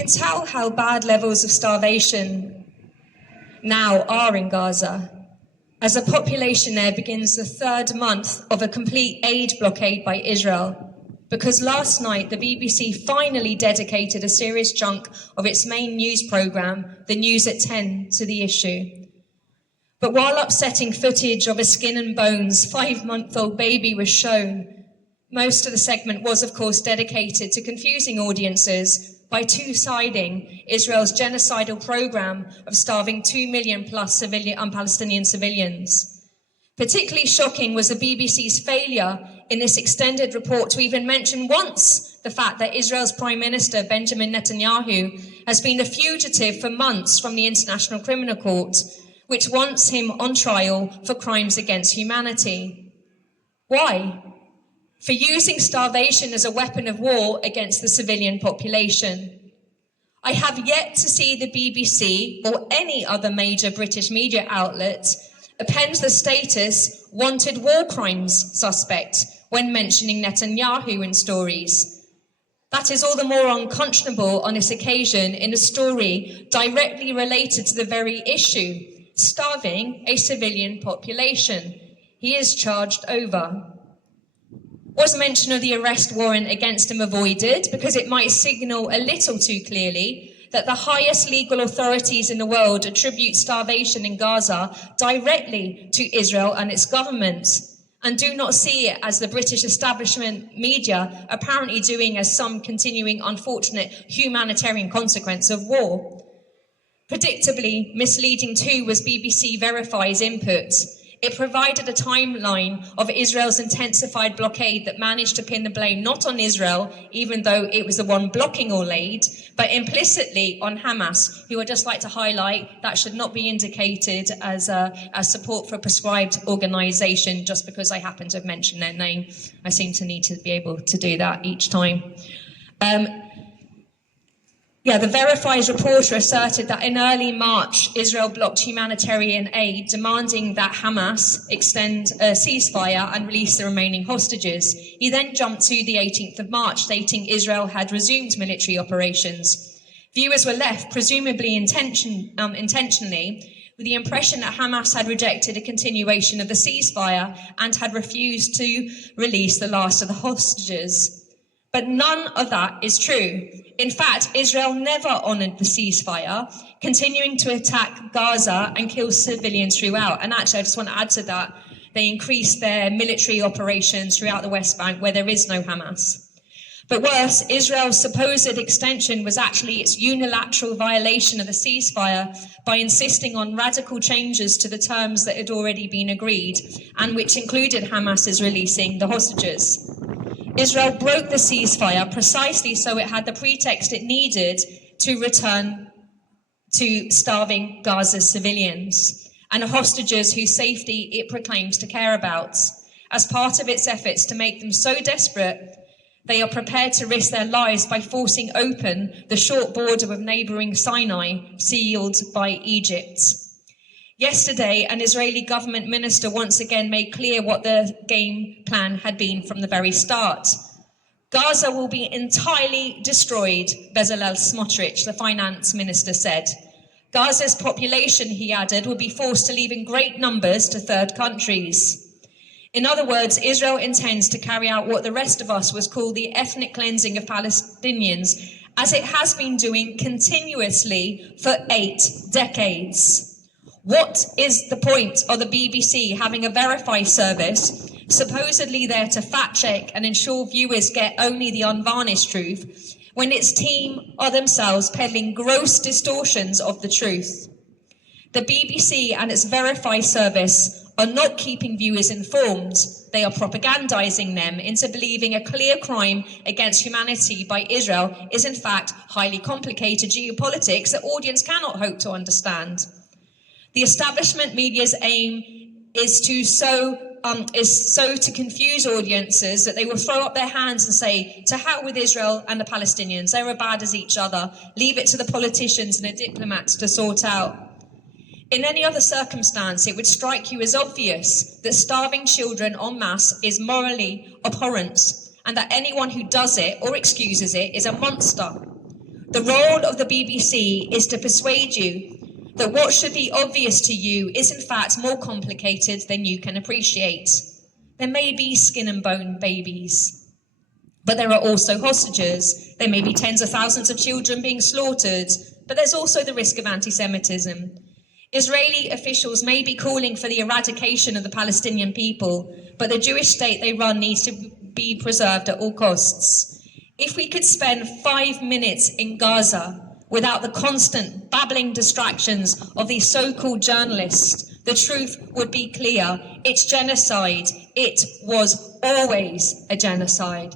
can tell how bad levels of starvation now are in Gaza, as the population there begins the third month of a complete aid blockade by Israel, because last night the BBC finally dedicated a serious chunk of its main news programme, The News at 10, to the issue. But while upsetting footage of a skin and bones 5-month-old baby was shown, most of the segment was, of course, dedicated to confusing audiences by two-siding Israel's genocidal program of starving 2 million plus Palestinian civilians. Particularly shocking was the BBC's failure in this extended report to even mention once the fact that Israel's Prime Minister, Benjamin Netanyahu, has been a fugitive for months from the International Criminal Court, which wants him on trial for crimes against humanity. Why? For using starvation as a weapon of war against the civilian population. I have yet to see the BBC or any other major British media outlet append the status wanted war crimes suspect when mentioning Netanyahu in stories. That is all the more unconscionable on this occasion in a story directly related to the very issue, starving a civilian population. He is charged over. Was mention of the arrest warrant against him avoided because it might signal a little too clearly that the highest legal authorities in the world attribute starvation in Gaza directly to Israel and its government, and do not see it as the British establishment media apparently doing as some continuing unfortunate humanitarian consequence of war. Predictably misleading too was BBC Verify's input. It provided a timeline of Israel's intensified blockade that managed to pin the blame not on Israel, even though it was the one blocking all aid, but implicitly on Hamas, who I'd just like to highlight that should not be indicated as support for a prescribed organisation just because I happen to have mentioned their name. I seem to need to be able to do that each time. The Verify's reporter asserted that in early March, Israel blocked humanitarian aid, demanding that Hamas extend a ceasefire and release the remaining hostages. He then jumped to the 18th of March, stating Israel had resumed military operations. Viewers were left, presumably intentionally, with the impression that Hamas had rejected a continuation of the ceasefire and had refused to release the last of the hostages. But none of that is true. In fact, Israel never honoured the ceasefire, continuing to attack Gaza and kill civilians throughout. And actually, I just want to add to that, they increased their military operations throughout the West Bank where there is no Hamas. But worse, Israel's supposed extension was actually its unilateral violation of the ceasefire by insisting on radical changes to the terms that had already been agreed, and which included Hamas's releasing the hostages. Israel broke the ceasefire precisely so it had the pretext it needed to return to starving Gaza's civilians and hostages whose safety it proclaims to care about. As part of its efforts to make them so desperate, they are prepared to risk their lives by forcing open the short border with neighbouring Sinai, sealed by Egypt. Yesterday, an Israeli government minister once again made clear what the game plan had been from the very start. Gaza will be entirely destroyed, Bezalel Smotrich, the finance minister, said. Gaza's population, he added, will be forced to leave in great numbers to third countries. In other words, Israel intends to carry out what the rest of us would call the ethnic cleansing of Palestinians, as it has been doing continuously for 8 decades. What is the point of the BBC having a Verify service, supposedly there to fact-check and ensure viewers get only the unvarnished truth, when its team are themselves peddling gross distortions of the truth? The BBC and its Verify service are not keeping viewers informed. They are propagandizing them into believing a clear crime against humanity by Israel is in fact highly complicated geopolitics that audience cannot hope to understand. The establishment media's aim is to confuse audiences that they will throw up their hands and say, to hell with Israel and the Palestinians, they're as bad as each other, leave it to the politicians and the diplomats to sort out. In any other circumstance, it would strike you as obvious that starving children en masse is morally abhorrent, and that anyone who does it or excuses it is a monster. The role of the BBC is to persuade you that what should be obvious to you is in fact more complicated than you can appreciate. There may be skin and bone babies, but there are also hostages. There may be tens of thousands of children being slaughtered, but there's also the risk of anti-Semitism. Israeli officials may be calling for the eradication of the Palestinian people, but the Jewish state they run needs to be preserved at all costs. If we could spend 5 minutes in Gaza without the constant babbling distractions of these so-called journalists, the truth would be clear. It's genocide. It was always a genocide.